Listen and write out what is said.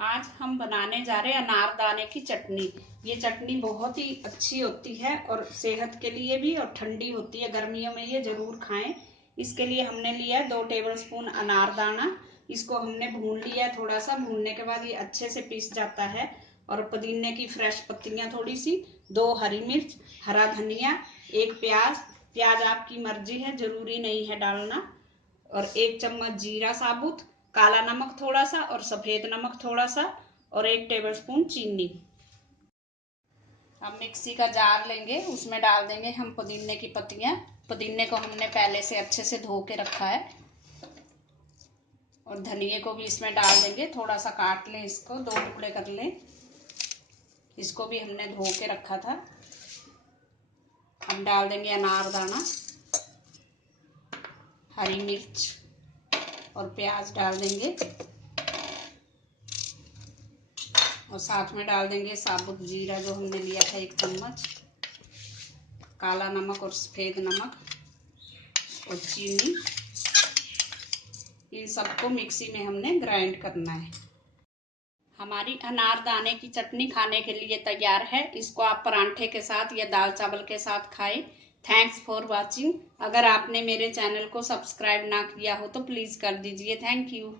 आज हम बनाने जा रहे हैं अनारदाने की चटनी। ये चटनी बहुत ही अच्छी होती है और सेहत के लिए भी, और ठंडी होती है, गर्मियों में ये जरूर खाएं। इसके लिए हमने लिया है 2 टेबलस्पून अनारदाना। इसको हमने भून लिया है। थोड़ा सा भूनने के बाद ये अच्छे से पीस जाता है। और पुदीने की फ्रेश पत्तियां थोड़ी सी, 2 हरी मिर्च, हरा धनिया, 1 प्याज। प्याज आपकी मर्जी है, जरूरी नहीं है डालना। और 1 चम्मच जीरा साबुत, काला नमक थोड़ा सा और सफेद नमक थोड़ा सा, और 1 टेबलस्पून चीनी। अब मिक्सी का जार लेंगे, उसमें डाल देंगे हम पुदीने की पत्तियां। पुदीने को हमने पहले से अच्छे से धो के रखा है। और धनिए को भी इसमें डाल देंगे, थोड़ा सा काट लें, इसको 2 टुकड़े कर लें। इसको भी हमने धो के रखा था। हम डाल देंगे अनारदाना, हरी मिर्च और प्याज डाल देंगे। और साथ में डाल देंगे साबुत जीरा जो हमने लिया था 1 चम्मच, काला नमक और सफेद नमक और चीनी। इन सबको मिक्सी में हमने ग्राइंड करना है। हमारी अनारदाने की चटनी खाने के लिए तैयार है। इसको आप परांठे के साथ या दाल चावल के साथ खाएं। Thanks for watching. अगर आपने मेरे चैनल को सब्सक्राइब ना किया हो तो प्लीज कर दीजिए। Thank you.